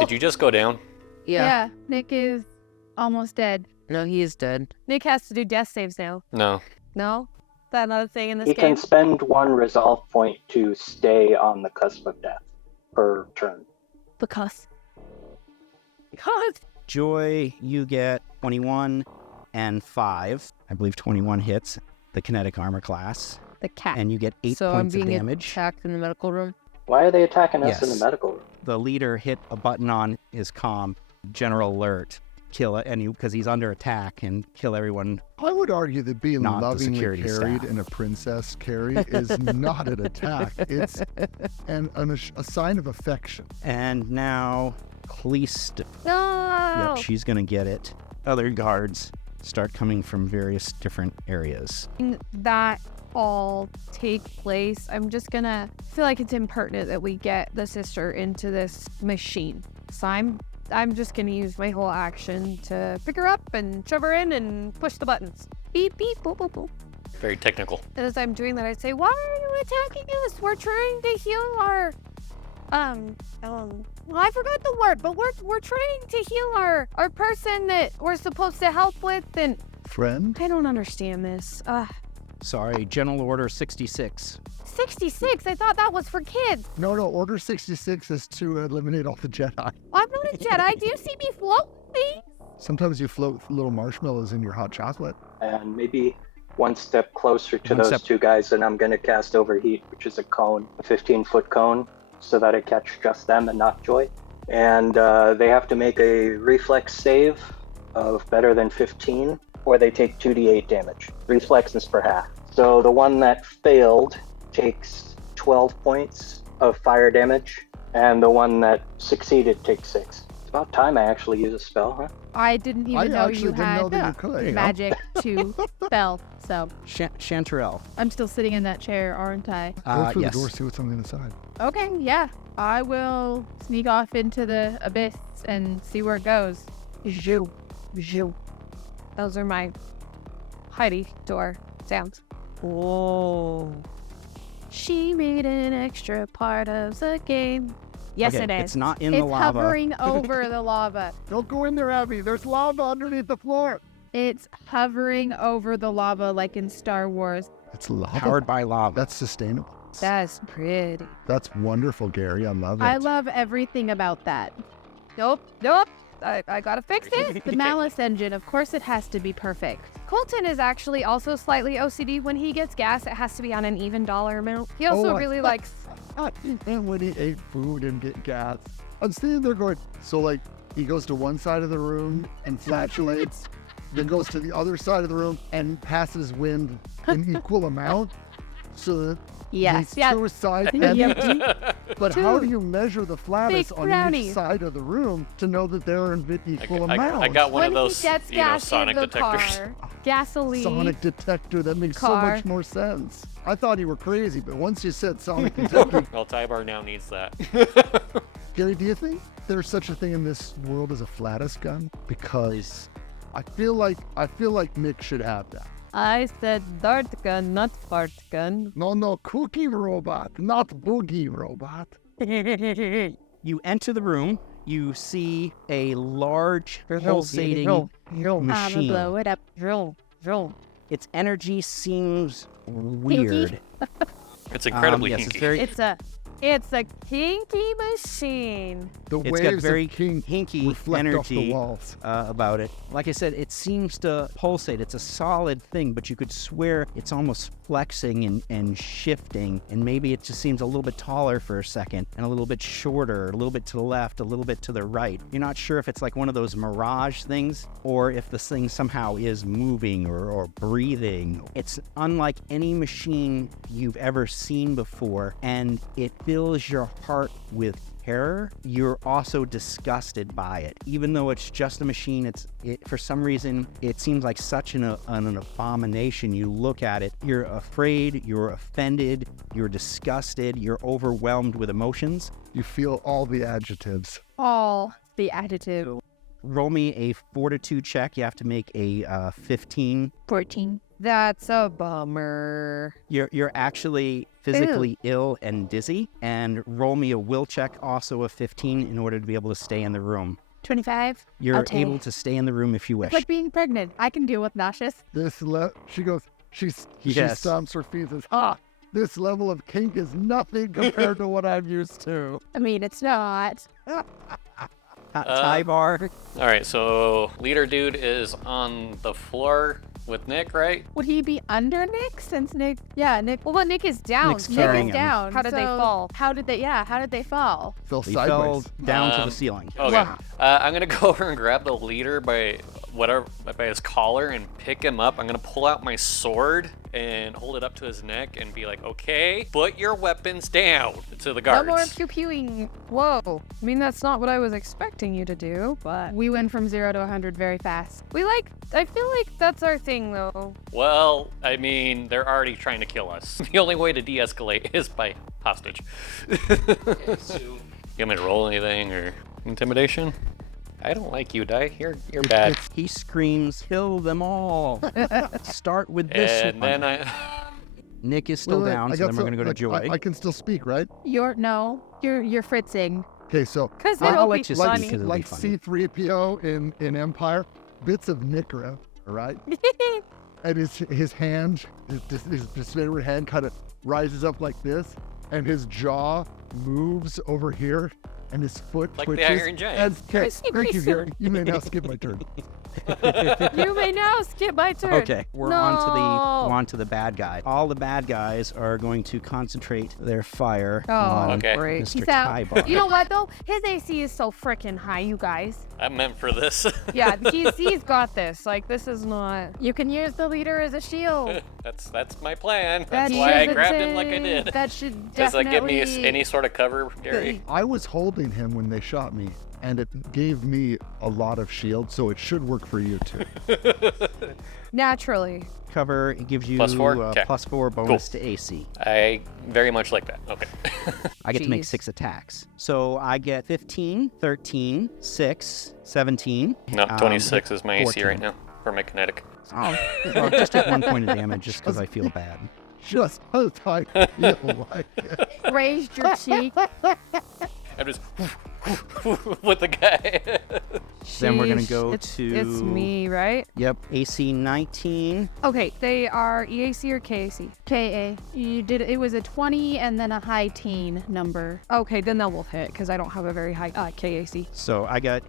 Did you just go down? Yeah. Nick is almost dead. No, he is dead. Nick has to do death saves now. No. No? Is that another thing in this He game? can spend one resolve point to stay on the cusp of death per turn. Because. Joy, you get 21 and 5. I believe 21 hits the kinetic armor class. The cat. And you get 8 So points I'm of being damage. attacked in the medical room. Why are they attacking us in the Yes. medical room? The leader hit a button on his comm, general alert, kill it, and because he's under attack, and kill everyone. I would argue that being Not the lovingly security carried staff. in a princess carry is not an attack. It's a sign of affection. And now, Cleast. No! Yep, she's going to get it. Other guards start coming from various different areas. That all take place. I'm just gonna feel like it's impertinent that we get the sister into this machine. So I'm just gonna use my whole action to pick her up and shove her in and push the buttons. Beep, beep, boop, boop, boop. Very technical. As I'm doing that, I say, why are you attacking us? We're trying to heal our, well, I forgot the word, but we're trying to heal our person that we're supposed to help with, and Friend? I don't understand this. Sorry, General Order 66. 66? I thought that was for kids. No, Order 66 is to eliminate all the Jedi. I'm not a Jedi. Do you see me floating? Sometimes you float little marshmallows in your hot chocolate. And maybe one step closer to One those step- two guys, and I'm going to cast Overheat, which is a cone, a 15-foot cone, so that I catch just them and not Joy. And they have to make a reflex save of better than 15, or they take 2d8 damage. Reflex is for half. So the one that failed takes 12 points of fire damage, and the one that succeeded takes 6. It's about time I actually use a spell, huh? I didn't even I know actually you didn't had know that you could. magic to spell. So Chanterelle. I'm still sitting in that chair, aren't I? Go through Yes. the door, see what's on the inside. Okay, yeah. I will sneak off into the abyss and see where it goes. Zhoo. Zhoo. Those are my Heidi door sounds. Whoa. She made an extra part of the game. Yes, Okay, it is. It's not in It's the lava. hovering over the lava. Don't go in there, Abby. There's lava underneath the floor. It's hovering over the lava like in Star Wars. It's lava. Powered by lava. That's sustainable. That's pretty. That's wonderful, Gary. I love it. I love everything about that. Nope. I gotta fix it. The Malice engine, of course it has to be perfect. Colton is actually also slightly OCD. When he gets gas, it has to be on an even dollar amount. He also really likes... And when he ate food and get gas. I'm sitting there going, so like he goes to one side of the room and flatulates, then goes to the other side of the room and passes wind in equal amount. So that Yes. these two sides empty. But how do you measure the flatus Big on brownies. each side of the room to know that they're in equal amount? I got one when of those, he gets you know, gas sonic in the detectors. car, gasoline. Sonic detector, that makes so Car. much more sense. I thought you were crazy, but once you said sonic detector, Well, Tybar now needs that. Gary, do you think there's such a thing in this world as a flatus gun? Because I feel like Mick should have that. I said dart gun, not fart gun. No, cookie robot, not boogie robot. You enter the room. You see a large pulsating I'ma machine. blow it up. Roll. Its energy seems weird. It's incredibly yes, hinky. it's very. It's a kinky machine. The It's waves got very of king hinky reflect off the energy walls. about it. Like I said, it seems to pulsate. It's a solid thing, but you could swear it's almost flexing and shifting, and maybe it just seems a little bit taller for a second, and a little bit shorter, a little bit to the left, a little bit to the right. You're not sure if it's like one of those mirage things, or if this thing somehow is moving or breathing. It's unlike any machine you've ever seen before, and it fills your heart with terror. You're also disgusted by it. Even though it's just a machine, for some reason, it seems like such an abomination. You look at it, you're afraid, you're offended, you're disgusted, you're overwhelmed with emotions. You feel all the adjectives. All the adjective. Roll me a fortitude check. You have to make a 15. 14. That's a bummer. You're actually physically ill and dizzy, and roll me a will check, also a 15, in order to be able to stay in the room. 25. You're Okay. able to stay in the room if you wish. It's like being pregnant. I can deal with nauseous. She goes, she Yes. stomps her feet and says, this level of kink is nothing compared to what I'm used to. I mean, it's not. Tybar, All right, so leader dude is on the floor with Nick, right? Would he be under Nick since Nick? Yeah, Nick. Well, but Nick is down. Nick's Nick carrying is him. down. How did they so fall? How did they fall? Fell he fell sideways. down to Um, the ceiling. Okay. I'm gonna go over and grab the leader by his collar and pick him up. I'm gonna pull out my sword and hold it up to his neck and be like, "Okay, put your weapons down," to the No guards. more pew-pewing. Whoa. I mean, that's not what I was expecting you to do, but We went from 0 to 100 very fast. I feel like that's our thing, though. Well, I mean, they're already trying to kill us. The only way to de-escalate is by hostage. You want me to roll anything or intimidation? I don't like you, Di. You're bad. He screams, "Kill them all!" Start with this And one. then I. Nick is still Wait, down, I so got then we're gonna go to Joy. I can still speak, right? You're fritzing. Okay, so Because I'll it'll let be you like, speak, 'cause it'll be like funny. C-3PO in Empire, bits of Nickra, all right? And his hand, his disfigured hand kind of rises up like this, and his jaw moves over here, and his foot Like the twitches. Iron Giant. And, okay, thank you, Gary. You may now skip my turn. You may now skip my turn. Okay, we're on to the bad guy. All the bad guys are going to concentrate their fire on Okay. great. Mr. Peace out. Tybar. You know what, though? His AC is so freaking high, you guys. I meant for this. Yeah, he's got this. Like, this is not... You can use the leader as a shield. That's my plan. That That's why I should grabbed him like I did. That should Does that definitely. give me any sort of cover, Gary? I was holding him when they shot me, and it gave me a lot of shield, so it should work for you too. Naturally. Cover, it gives you +4? a Okay. +4 bonus to AC. I very much like that. Okay. I get to make Jeez. 6 attacks. So I get 15, 13, 6, 17. No, 26 is my AC 14. right now for my kinetic. Oh, well, just take 1 point of damage just because I feel bad. Just as I feel like it. Raised your cheek. I'm just with the guy. Then we're gonna Sheesh. go It's to- me, right? Yep, AC 19. Okay, they are EAC or KAC? KA. You did. It was a 20 and then a high teen number. Okay, then that will hit because I don't have a very high KAC. So I got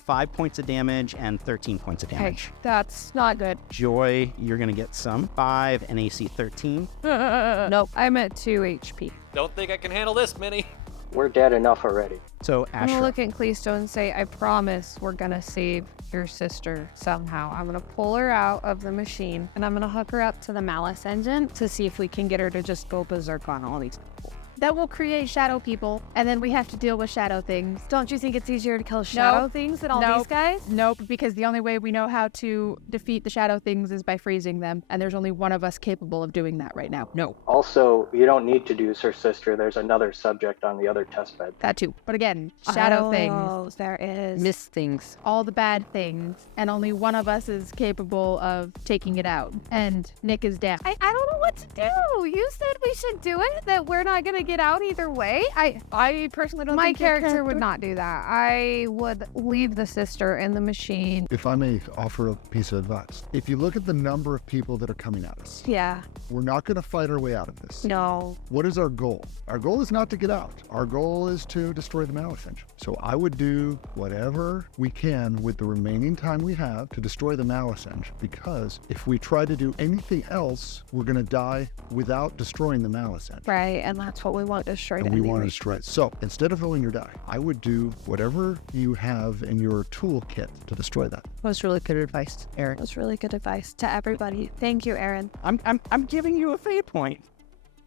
5 points of damage and 13 points of Okay, damage. that's not good. Joy, you're gonna get some. 5 and AC 13. Nope, I'm at 2 HP. Don't think I can handle this, Minnie. We're dead enough already. So I'm gonna Asher, look at Cleesto and say, I promise we're gonna save your sister somehow. I'm gonna pull her out of the machine and I'm gonna hook her up to the Malice engine to see if we can get her to just go berserk on all these people. That will create shadow people, and then we have to deal with shadow things. Don't you think it's easier to kill shadow things than all these Nope. guys? Nope, because the only way we know how to defeat the shadow things is by freezing them, and there's only one of us capable of doing that right now. No. Also, you don't need to use her sister. There's another subject on the other test bed. That too. But again, shadow things, Oh, there is. Miss things. all the bad things, and only one of us is capable of taking it out. And Nick is down. I don't know what to do. You said we should do it, that we're not gonna get out either way. I personally don't My think your character would not do that. I would leave the sister in the machine. If I may offer a piece of advice, if you look at the number of people that are coming at us, Yeah. we're not going to fight our way out of this. No. What is our goal? Our goal is not to get out. Our goal is to destroy the Malice engine. So I would do whatever we can with the remaining time we have to destroy the Malice engine, because if we try to do anything else, we're going to die without destroying the Malice engine. Right, and that's what we want destroyed. And we want to anyway. destroy it. So instead of rolling your die, I would do whatever you have in your toolkit to destroy that. That's really good advice, Aaron. That's really good advice to everybody. Thank you, Aaron. I'm giving you a fate point.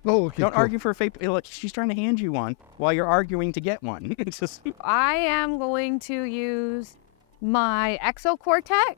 Oh, okay. Don't cool. argue for a fate. Look, she's trying to hand you one while you're arguing to get one. It's just I am going to use my exocortex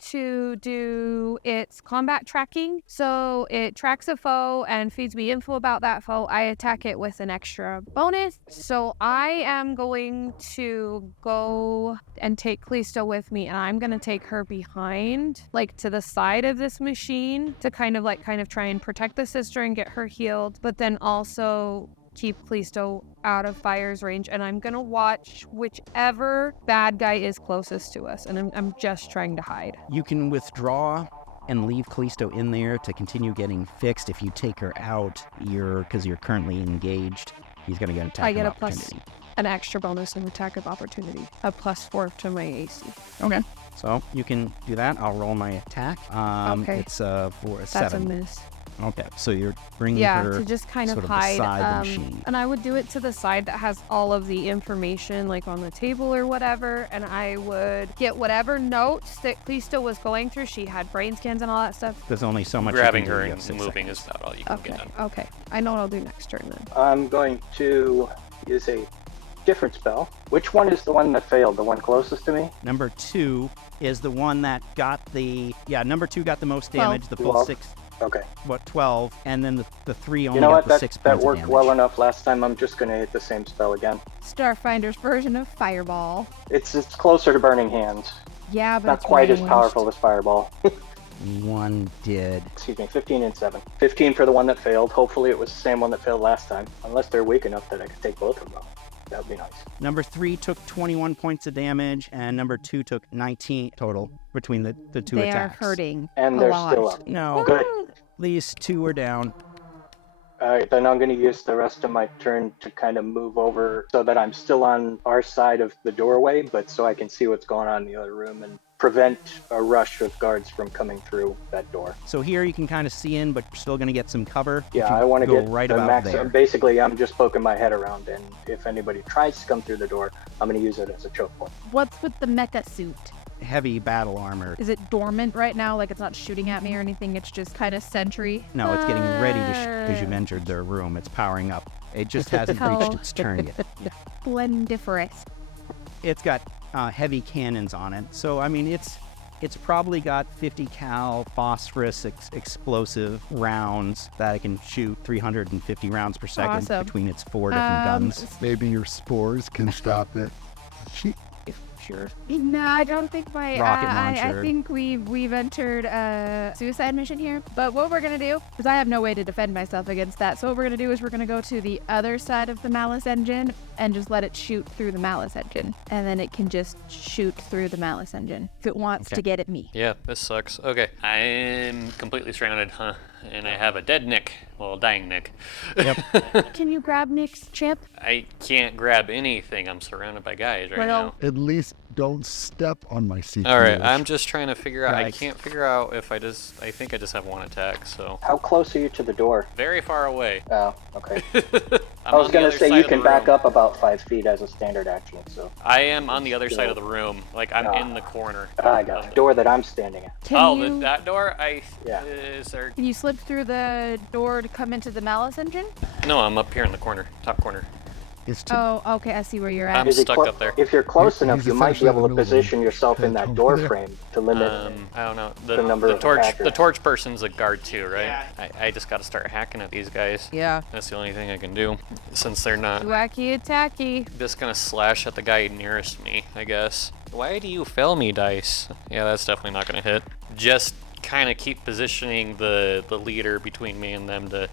to do its combat tracking. So it tracks a foe and feeds me info about that foe. I attack it with an extra bonus. So I am going to go and take Callisto with me, and I'm going to take her behind, like to the side of this machine to kind of try and protect the sister and get her healed, but then also keep Callisto out of fire's range, and I'm gonna watch whichever bad guy is closest to us, and I'm just trying to hide. You can withdraw and leave Callisto in there to continue getting fixed. If you take her out, because you're currently engaged, he's gonna get an attack I of get opportunity. an extra bonus and attack of opportunity, a +4 to my AC. Okay. So you can do that. I'll roll my attack. Okay. It's for a That's 7. a miss. Okay, so you're bringing Yeah, her to just kind sort of of hide. beside the machine. And I would do it to the side that has all of the information, like on the table or whatever. And I would get whatever notes that Callisto was going through. She had brain scans and all that stuff. There's only so much Grabbing you can do. her You and have 6 moving seconds. is about all you can get done. Okay. I know what I'll do next turn then. I'm going to use a different spell. Which one is the one that failed? The one closest to me? Number 2 is the one that got number 2 got the most damage, the full 12. 6, Okay. 12, and then the 3 only You know got what? the 6 That points worked of well damage. enough last time. I'm just going to hit the same spell again. Starfinder's version of Fireball. It's closer to Burning Hands. Yeah, but Not it's quite as ranged. powerful as Fireball. 1 did. Excuse me, 15 and 7. 15 for the one that failed. Hopefully it was the same one that failed last time. Unless they're weak enough that I could take both of them. That would be nice. Number 3 took 21 points of damage, and number 2 took 19 total between the 2 They attacks. are hurting. And a they're lot. still up. No, Good. these 2 are down. Alright, then I'm going to use the rest of my turn to kind of move over so that I'm still on our side of the doorway, but so I can see what's going on in the other room and prevent a rush of guards from coming through that door. So here you can kind of see in, but you're still going to get some cover. Yeah, if you I want to go get right the about max. there. Basically, I'm just poking my head around, and if anybody tries to come through the door, I'm going to use it as a choke point. What's with the mecha suit? Heavy battle armor. Is it dormant right now? Like it's not shooting at me or anything? It's just kind of sentry? No, it's getting ready to because you've entered their room. It's powering up. It just hasn't reached its turn yet. Splendiferous. It's got heavy cannons on it. So, I mean, it's probably got 50 cal phosphorus explosive rounds that it can shoot 350 rounds per second Awesome. between its 4 different guns. Maybe your spores can stop it. Sure. No, I don't think my Rocket I launcher. think we've entered a suicide mission here. But what we're gonna do, because I have no way to defend myself against that, so what we're gonna do is we're gonna go to the other side of the Malice engine and just let it shoot through the Malice engine, and then it can just shoot through the Malice engine if it wants Okay. to get at me. Yeah, this sucks. Okay, I'm completely surrounded, huh? And I have a dead Nick. Well, dying Nick. Yep. Can you grab Nick's chip? I can't grab anything. I'm surrounded by guys right now. Well, At least don't step on my CPU. All right, I'm just trying to figure out. I Right. can't figure out if I think I just have one attack. So How close are you to the door? very far away. Oh, okay. I'm I was on the going other to say side you of can the back room. up about 5 feet as a standard action, so. I am on the other side of the room. Like I'm Ah. in the corner. I got it. Door that I'm standing at. can That door. Yeah. Is there? Can you slip through the door to come into the Malice engine? No, I'm up here in the corner, top corner. It's to, Oh, okay, I see where you're at. I'm Is he stuck clo- up there. If you're close He's enough, you might be essentially able in to the middle of position yourself in that over door there. frame to limit. I don't know. The number of torch. attackers. The torch person's a guard too, right? I just got to start hacking at these guys. Yeah. That's the only thing I can do, since they're not. Wacky attacky. Just gonna slash at the guy nearest me, I guess. Why do you fail me, dice? Yeah, that's definitely not gonna hit. Just kind of keep positioning the leader between me and them to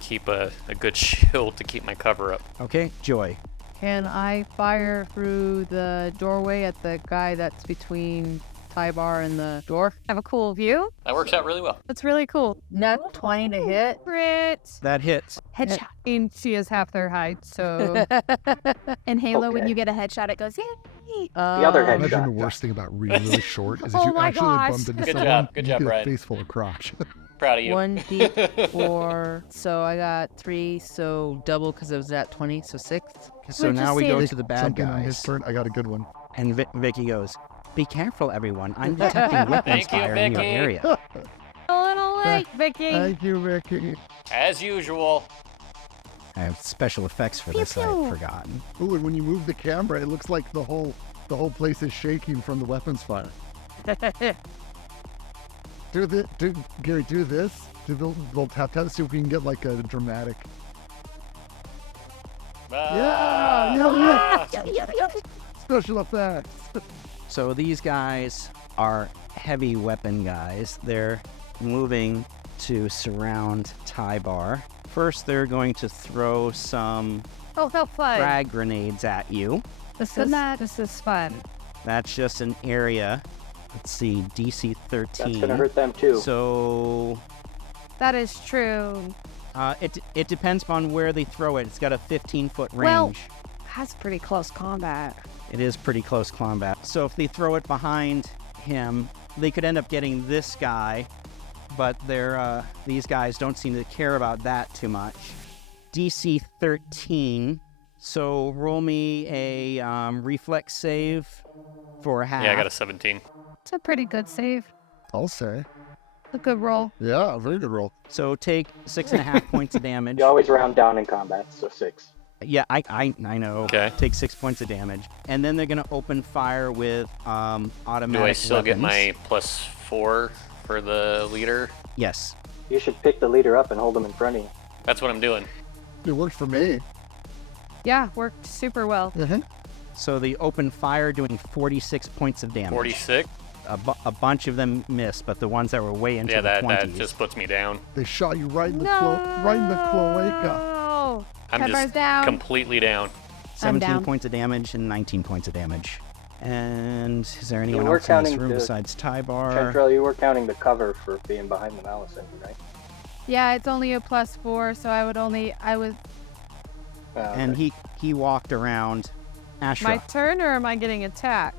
keep a good shield to keep my cover up. Okay, Joy. Can I fire through the doorway at the guy that's between Tybar and the door? Have a cool view. That works out really well. That's really cool. Not 20 to hit. Crit. That hits. Headshot. I mean, she is half their height, so In Halo, when Okay. you get a headshot, it goes, yay! The other head Imagine shot. the worst thing about really, really short is if Oh you my actually gosh. bump into Good someone, job, good you job, get a Brad. face full of crotch. Proud of you. 1d4. So I got 3, so double because it was at 20, so 6. So Wait, now just we say go it. to the bad Something on his guys. turn. I got a good one. And Vicky goes, "Be careful, everyone. I'm detecting weapons Thank you, fire in your Vicky. area." a little late, Vicky. Thank you, Ricky. As usual. I have special effects for this. I had forgotten. Ooh, and when you move the camera, it looks like the whole place is shaking from the weapons fire. Gary, do this. Do the little tap tap. See if we can get like a dramatic. Yeah. Special effects. So these guys are heavy weapon guys. They're moving to surround Tybar. First, they're going to throw some Oh, how fun. frag grenades at you. This Good night. is fun. That's just an area. Let's see, DC 13. That's gonna hurt them too. So That is true. it depends upon where they throw it. It's got a 15-foot range. Well, that's pretty close combat. It is pretty close combat. So if they throw it behind him, they could end up getting this guy, but these guys don't seem to care about that too much. DC 13. So roll me a reflex save for half. Yeah, I got a 17. It's a pretty good save. I'll say. A good roll. Yeah, very good roll. So take 6.5 points of damage. You always round down in combat, so 6. Yeah, I know. Okay. Take 6 points of damage. And then they're going to open fire with automatic Do I still get weapons. my +4 for the leader? Yes. You should pick the leader up and hold him in front of you. That's what I'm doing. It worked for me. Yeah, worked super well. Mm-hmm. So they open fire doing 46 points of damage. 46? A bunch of them missed, but the ones that were way into Yeah, the that 20s. just puts me down. They shot you right in the cloaca. No. I'm Head bars just down. completely down. 17 down. points of damage and 19 points of damage. And is there anyone we're else in this counting room the- besides Tybar? Chantrell, you were counting the cover for being behind the malice engine, right? Yeah, it's only a +4, so I was. And he walked around. Ashra. My turn, or am I getting attacked?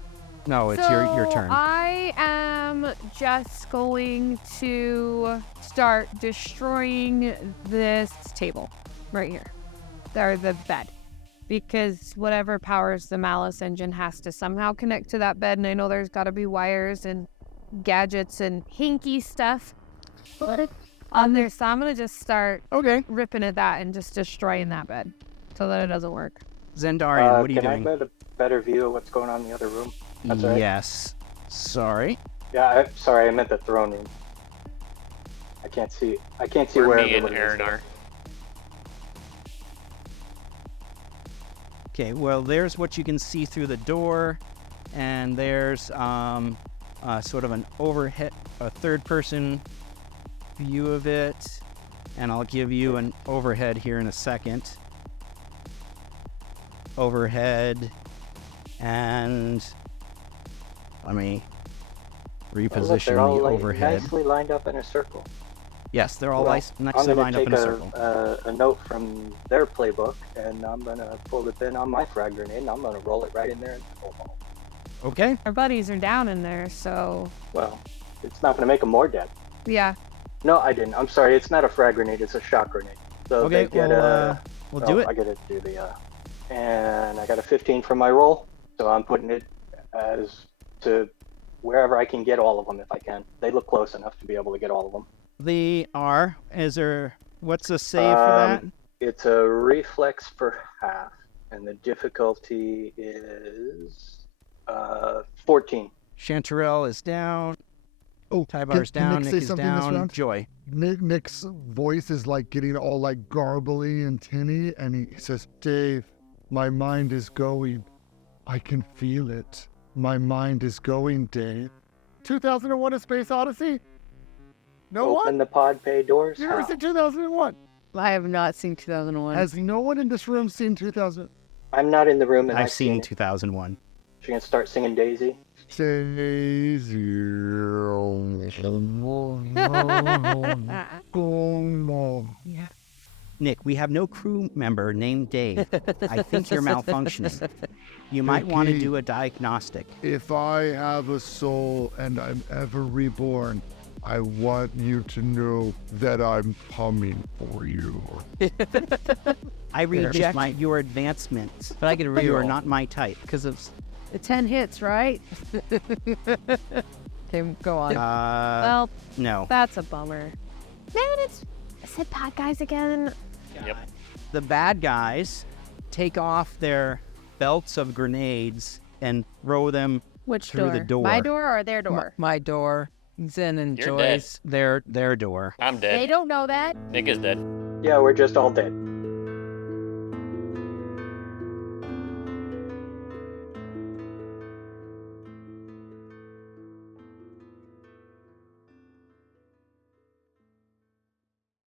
No, it's your turn. I am just going to start destroying this table right here, or the bed, because whatever powers the malice engine has to somehow connect to that bed, and I know there's got to be wires and gadgets and hinky stuff on there, so I'm gonna just start ripping at that and just destroying that bed so that it doesn't work. Zendarian, what are you can doing? I get a better view of what's going on in the other room? That's all right. Yes. Sorry. Yeah, sorry, I meant the throne room. I can't see Where where me and everybody is Aaron there. are. Okay, well, there's what you can see through the door, and there's sort of an overhead, a third-person view of it, and I'll give you an overhead here in a second. Overhead, and let me Oh, look, reposition they're all the like, overhead. nicely lined up in a circle. Yes, they're all Well, nicely I'm gonna lined up take in a circle. a note from their playbook, and I'm gonna pull the pin on my frag grenade, and I'm gonna roll it right in there and pull them all. Okay. Our buddies are down in there, so Well, it's not gonna make them more dead. yeah. No, I didn't. I'm sorry. It's not a frag grenade. It's a shock grenade. So Okay, they get we'll do it. I gotta do the and I got a 15 from my roll, so I'm putting it as to wherever I can get all of them if I can. They look close enough to be able to get all of them. What's the save for that? It's a reflex for half, and the difficulty is 14. Chanterelle is down. Oh, Tybar's can down. Nick Nick say is something this down. round? Joy. Nick's voice is like getting all like garbly and tinny, and he says, "Dave, my mind is going. I can feel it. My mind is going, Dave." 2001: A Space Odyssey? No Open one? the pod bay doors. You never How? seen 2001? I have not seen 2001. Has no one in this room seen 2000? I'm not in the room, and I've seen it. 2001. She gonna start singing Daisy. Daisy. Nick, we have no crew member named Dave. I think you're malfunctioning. You might want to Okay. do a diagnostic. If I have a soul and I'm ever reborn, I want you to know that I'm coming for you. I reject your advancement. But I get a You are reroll not my type. because of the 10 hits, right? Okay, go on. Well, No. that's a bummer. Man, it's the bad guys again. Yep. The bad guys take off their belts of grenades and throw them Which through door? the door. My door or their door? My door. Zen You're dead. enjoys. Their door. I'm They dead. don't know that. Nick is dead. Yeah, we're just all dead.